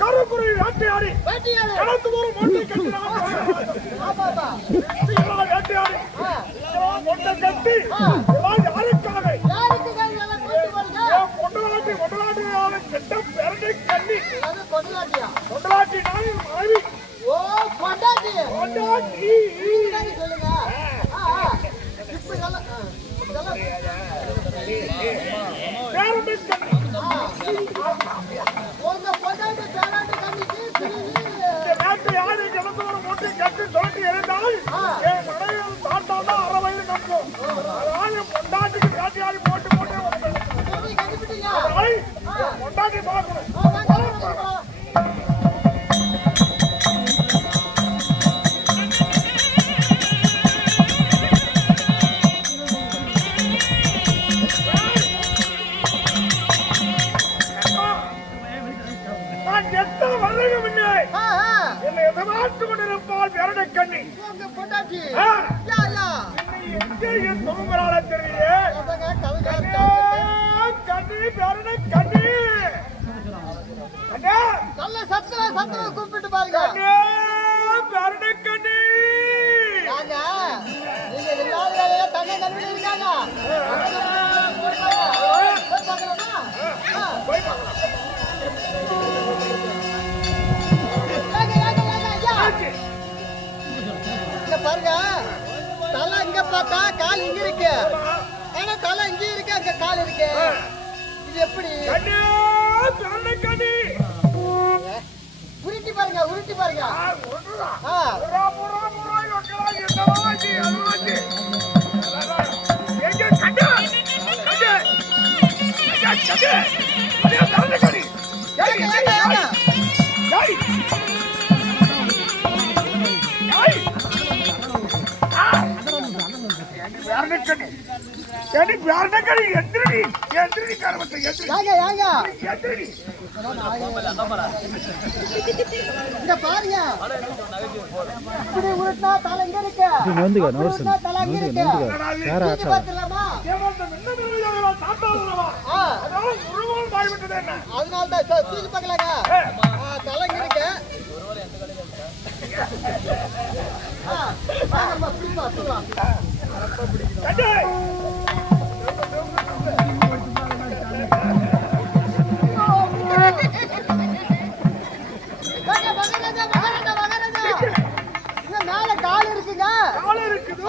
கருக்குறை வேட்டையாடி கடந்து ஒரு மொட்டை கட்டி வேட்டையாடி மொட்டை கட்டி யாருக்காக பொட்டலாட்டி கெட்ட பெரண்டை கண்ணி பொட்டலாட்டி நான் மனைவி பேரண்டை கண்ணி யாரை கிடந்து ஒரு மொட்டை கட்டி தொடர்ந்து எழுந்தால் என் மனைவி தாண்டாண்டா 6 வயது நம்பும் அதனால பொண்டாட்டிக்கு வேட்டையாடி போட்டு பொண்டாட்டி பார்க்கணும். என்னை எதிர்பார்த்து கொண்டிருப்பால் பேரண்டை கண்ணி என் தொகுங்களால தெரியலையே கண்ணி பேரண்டை கண்ணி நல்ல சத்தமா கூப்பிட்டு பாருங்க பேரண்டை கண்ணி தண்ணி நம்பி இருக்காங்க போய் பார்க்கலாம். பாருங்க தலை இங்க பார்த்தா கால் இங்க இருக்கு ஆனா தலை இங்க இருக்கு அங்க கால் இருக்கு இது எப்படி உருட்டி பாருங்க உருட்டி பாருங்க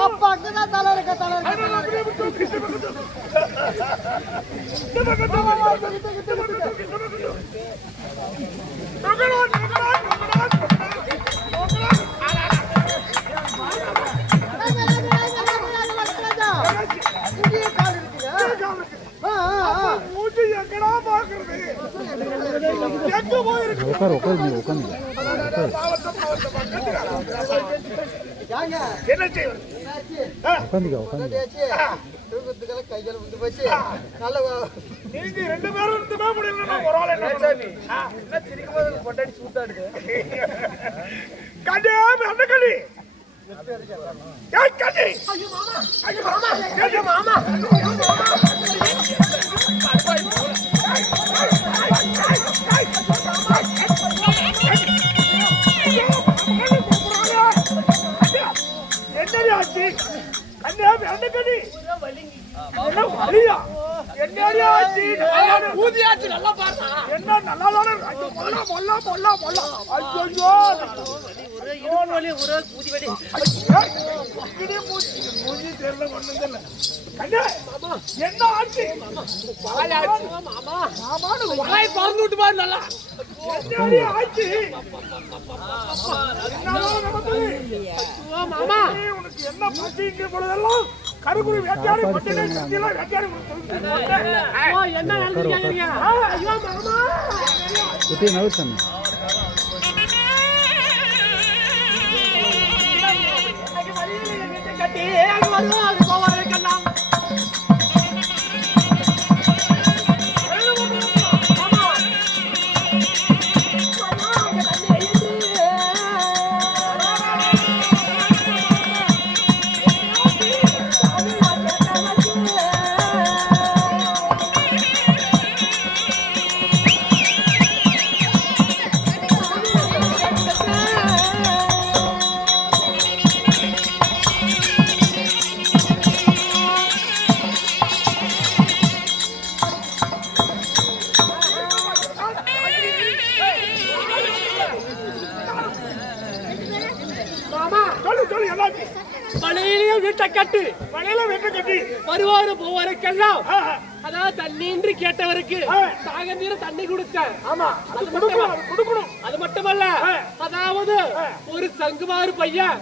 அப்பா அங்கதான் தலை இருக்க தலை என்ன செய்வது கைகள் வந்து போச்சு நல்ல நீங்க 2 பேரும் இருந்துமே முடியல ஒரு ஆள் என்ன சிரிக்கும் போது பொட்டாடி சூட்டாடுது கண்டே அந்த கடி கடி ஐயோ மாமா ஐயோ மாமா என்னடி ஆச்சு கண்டே அந்த கடி என்ன வலியா என்னடி ஆச்சு ஊதியாச்சு நல்லா பாருடா என்ன நல்லா தான மொல்ல மொல்ல மொல்ல ஐயோ ஒரே இடுப்பு வலி ஒரே ஊதி வலி கிடி மூஞ்சி தெரியல ஒண்ணும் தெரியல கண்ணே மாமா என்ன ஆச்சு பால் ஆச்சு மாமா மாமானு வாய் பறந்து விட்டு பாரு நல்லா என்னடி ஆச்சு மாமா உனக்கு என்ன பசிங்க போறதெல்லாம் கருகுரு வேட்டையாடி பட்டில கட்டில வேட்டையாடி என்ன நடந்துங்க ஐயோ மாமா குட்டியை நவுத்தண்ணே கட்டி அங்க வருவாரு போவாரு கண்ணாம் மலையிலேயே வீட்டை கட்டு மழையில வெட்டு கட்டி வருவாரு போவாருக்கெல்லாம் அதாவது தண்ணீன்று கேட்டவருக்கு தாக நீர தண்ணி கொடுக்க ஆமா அது கொடுக்கணும் அது மட்டுமல்ல அதாவது ஒரு சங்குமாறு பையன்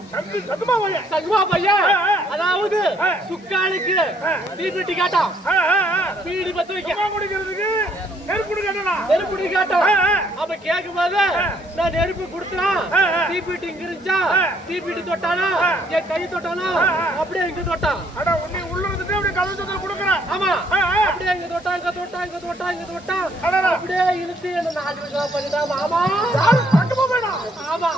சங்குமா பையன் அதாவது சுக்காளுக்கு தீப்பெட்டி காட்டான் பீடி பத்து வைக்க குடிக்கிறதுக்கு நெருப்புடி காட்டான் அப்ப கேட்கும் போது நான் நெருப்பு கொடுத்தேன் தீப்பெட்டி இங்க இருந்துச்சா தீப்பெட்டி தொட்டானா என் கை தொட்டானா அப்படியே இங்க தொட்டான் உள்ள இருந்துட்டு அப்படியே கதவு தொட்டல் கொடுக்குறேன் ஆமா அப்படியே இங்க தொட்டா இங்க தொட்டா இங்க தொட்டா இங்க தொட்டா அப்படியே இழுத்து என்ன நாட்டுக்கா பண்ணிட்டா மாமா ஆமா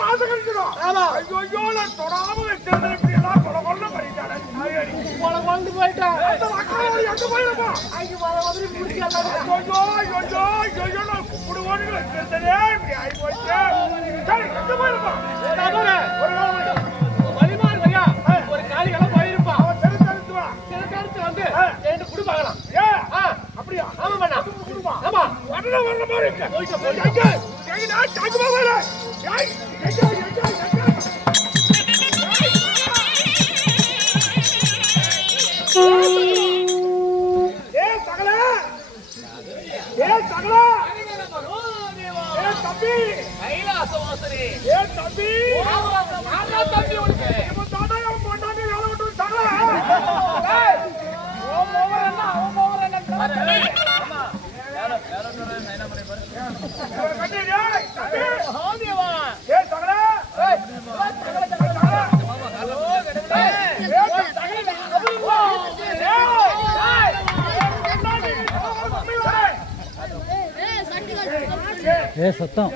மாசம் கழிச்சிடும் ஆமா ஐயோ நான் தொடாம வச்சிருந்த இப்படி எல்லாம் கொலை கொள்ள பண்ணிட்டானே கொலை கொண்டு போயிட்டான் எங்க போயிருப்பா அங்க வர வந்து முடிக்கலாம் ஐயோ நான் கும்பிடுவோன்னு வச்சிருந்தே இப்படி ஆகி போச்சு சரி எங்க போயிருப்பா வலிமாறு ஐயா ஒரு காலிகெல்லாம் போயிருப்பான் அவன் தெரிஞ்சுவான் சிறக்கடுத்து வந்து என்கிட்ட குடு பார்க்கலாம் அப்படியா ஆமா பண்ணா குடுமா ஆமா வரல மாதிரி இருக்கு போயிட்டு தாக்குமா வர ஏ சத்தம்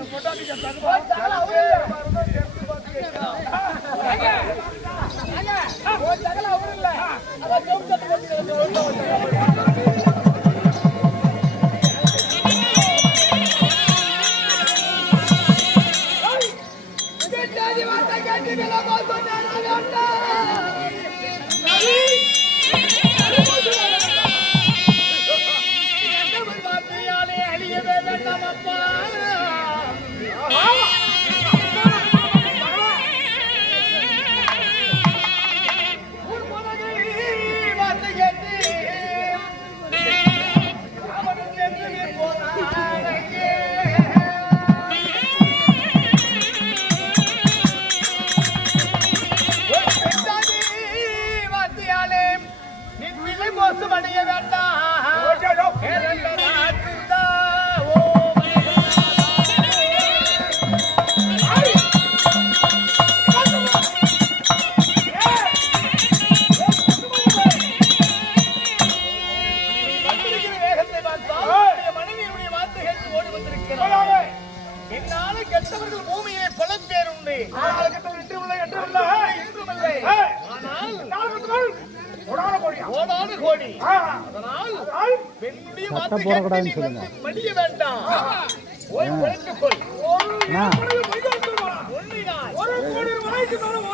சட்டை போடக்கூடாதுன்னு சொல்லுங்க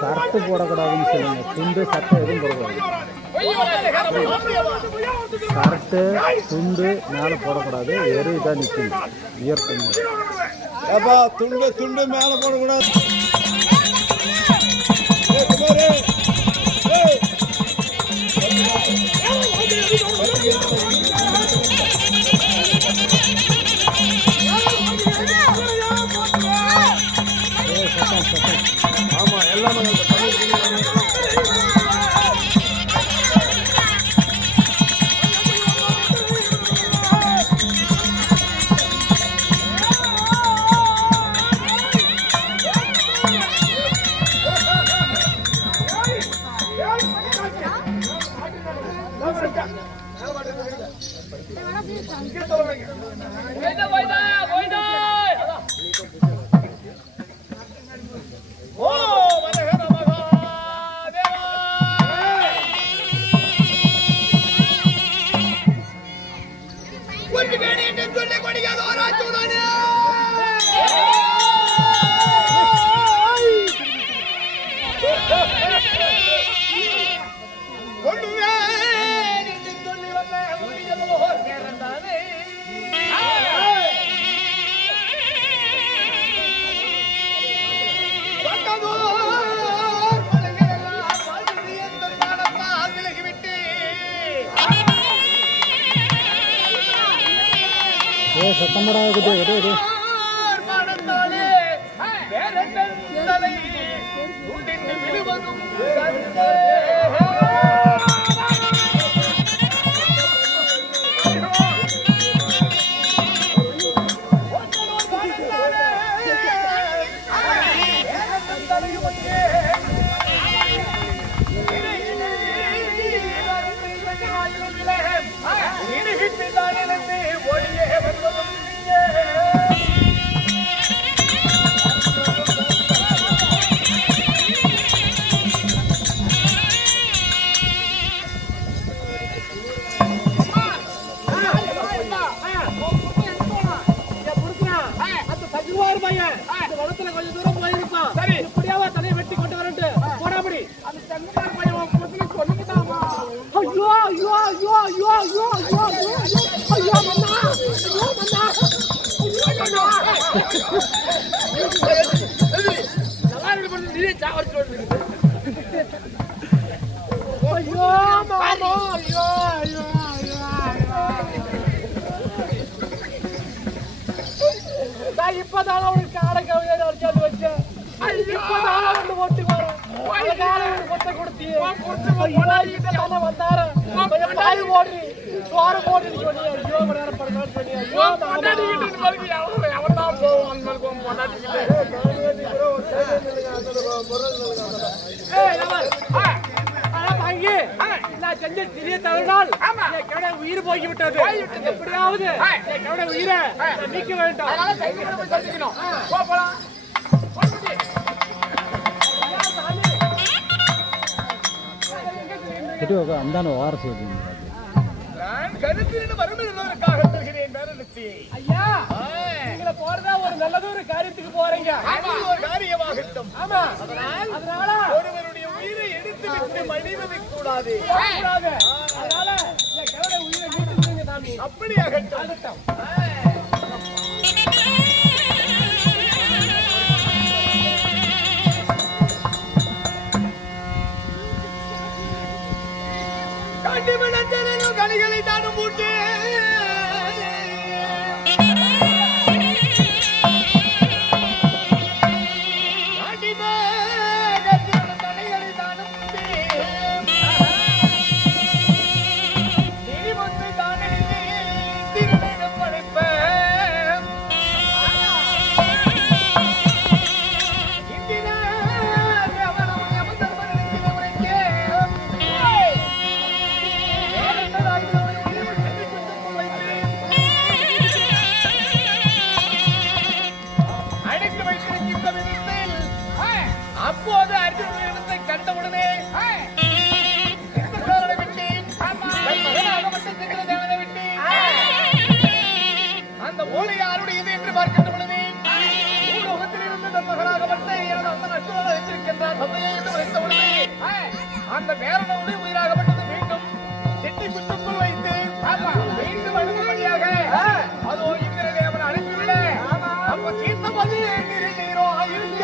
சட்டை போடக்கூடாதுன்னு சொல்லுங்க துண்டு சட்டை எதுவும் போடக்கூடாது ஷர்ட்டு துண்டு மேலே போடக்கூடாது வெறும் இதாக நிற்கணும் வியர்த்து ஏப்பா துண்டு துண்டு மேலே போடக்கூடாது ஆமா எல்லாமே சத்தம்படா குட்டி கொஞ்சம் தூரம் போயிருப்பான். சரி, இப்படியாவா தலையை வெட்டி கொண்டு வரட்டு போடாபடி. அந்த சங்கர் பையன் புருஷனை கொல்லுட்டாமா. ஐயோ ஐயோ ஐயோ ஐயோ ஐயோ ஐயோ ஐயோ மன்னா, ஐயோ மன்னா, ஐயோ சவாரி பண்ணி நீ சாவடி சொல்லுங்க. ஐயோ மாமா, ஐயோ ஐயோ ஐயோ நான் இப்பதான் அவனுக்கு காடை கவிதை அடிச்சாந்து வச்சேன். இப்பதான் வந்து ஓட்டு வரேன் காலை கொட்டை கொடுத்தி வந்தாரு பாய் ஓடி சோறு போட்டு சொன்னி. ஐயோ நேரம் படுக்கான்னு சொன்னி. ஐயோ எவன்தான் போவான் வாங்கி நான் செஞ்ச சிறிய தவறினால் உயிர் போய்விட்டது. எப்படியாவது உயிரை நீக்க வேண்டும். அந்தான வார சொல்றீங்க. ஐயா, நீங்க போறதா ஒரு நல்லது ஒரு காரியத்துக்கு போறீங்க. ஆமா, அதனால ஒருவருடைய உயிரை எடுத்து விட்டு மடிவது கூடாது. அதனால உயிரை நீட்டுங்க சாமி. அப்படியாகட்டும். கனிகளை தானும் பூட்டு அப்போது அர்ஜுனனை கண்டவுடனே அந்த ஓலை யாருடையது என்று பார்க்கின்ற பொழுது பூலோகத்தில் இருந்து தன் மகனாகப்பட்ட எனது அண்ணன் அர்ஜுனனை வைத்திருக்கின்றார் தந்தையை என்று உரைத்த உடனே அந்த பேரனுடைய உயிராகப்பட்டது மீண்டும் செட்டி குட்டுக்குள் வைத்து மீண்டும் அழுகும்படியாக அதோ இந்திர தேவன் அனுப்பிவிட அப்ப தீர்த்தபதி நீரோ இருக்க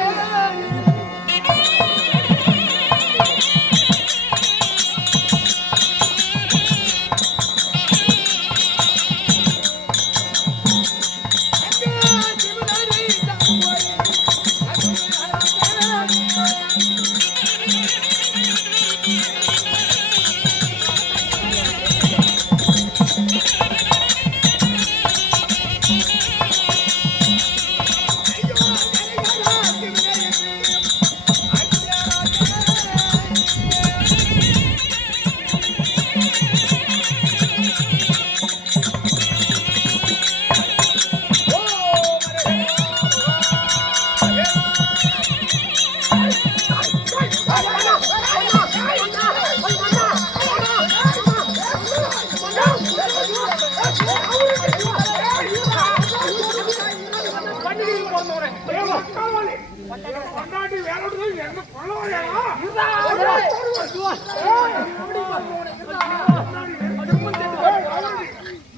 பக்காவாளி. என் பொண்டாட்டி வேற ஒருத்தர் என்ன கொல்லவாயா?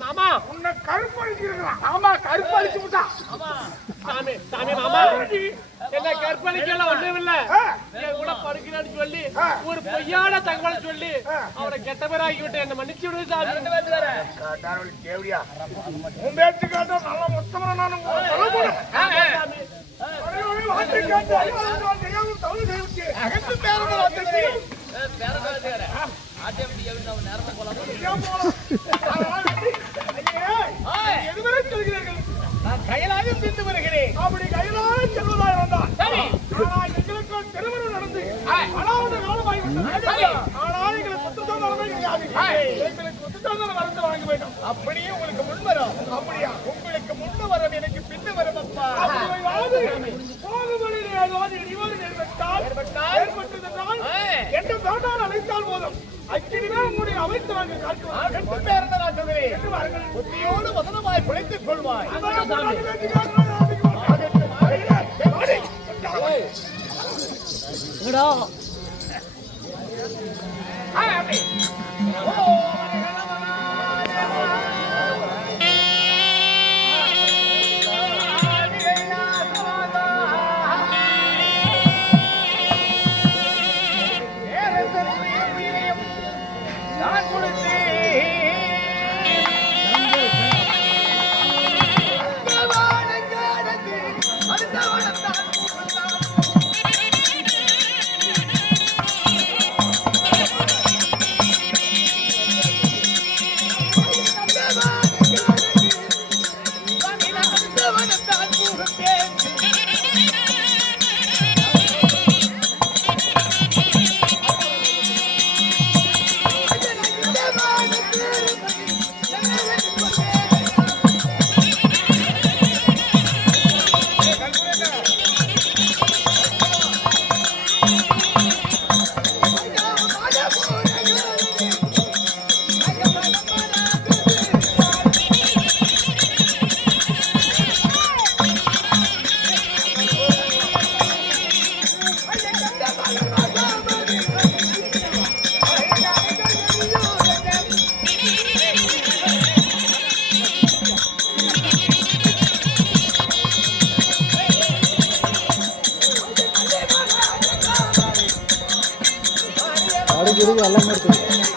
மாமா உன்னை கருப்பழிச்சிருக்கலாம். ஆமா, கருப்பழிச்சு விட்டா. சாமி சாமி மாமா என்ன கற்பழிக்கலாம் ஒண்ணும் இல்ல. என் கூட படுக்கிறான்னு சொல்லி ஒரு பொய்யான தகவலை சொல்லி அவரை கெட்ட பேர் ஆகிவிட்டு என்ன மன்னிச்சு விடுது சாமி. கேவடியா உன் பேச்சு கேட்டா நல்ல மொத்தமா நான் சொல்ல போறேன். கையிலாக தீர்த்து வருகிறேன். அப்படி கையிலாக செல்வதாய் வந்தான். எங்களுக்கு திருமணம் நடந்து அனாவது காலமாகிவிட்டது. ஆனால் எங்களுக்கு சொத்துத்தான கிடையாது. எங்களுக்கு சொத்துத்தான வரத்தை வாங்கி வேண்டும். அப்படியே உங்களுக்கு முன்வரும். அப்படியா? உங்களுக்கு முன்னு வரும், எனக்கு பின்னு வரும் அப்பா. போகுவழியிலே ஏதாவது இடிவாறு ஏற்பட்டதென்றால் என்று வேண்டாம் அழைத்தால் போதும். அக்கினிவே உங்களுடைய அமைத்து வாங்கி காட்டுவார். எட்டு பேர் என்ன நான் சொல்கிறேன். புத்தியோடு வசனமாய் பிழைத்துக் கொள்வாய். அடுக்கிறது எல்லாமே இருக்குது.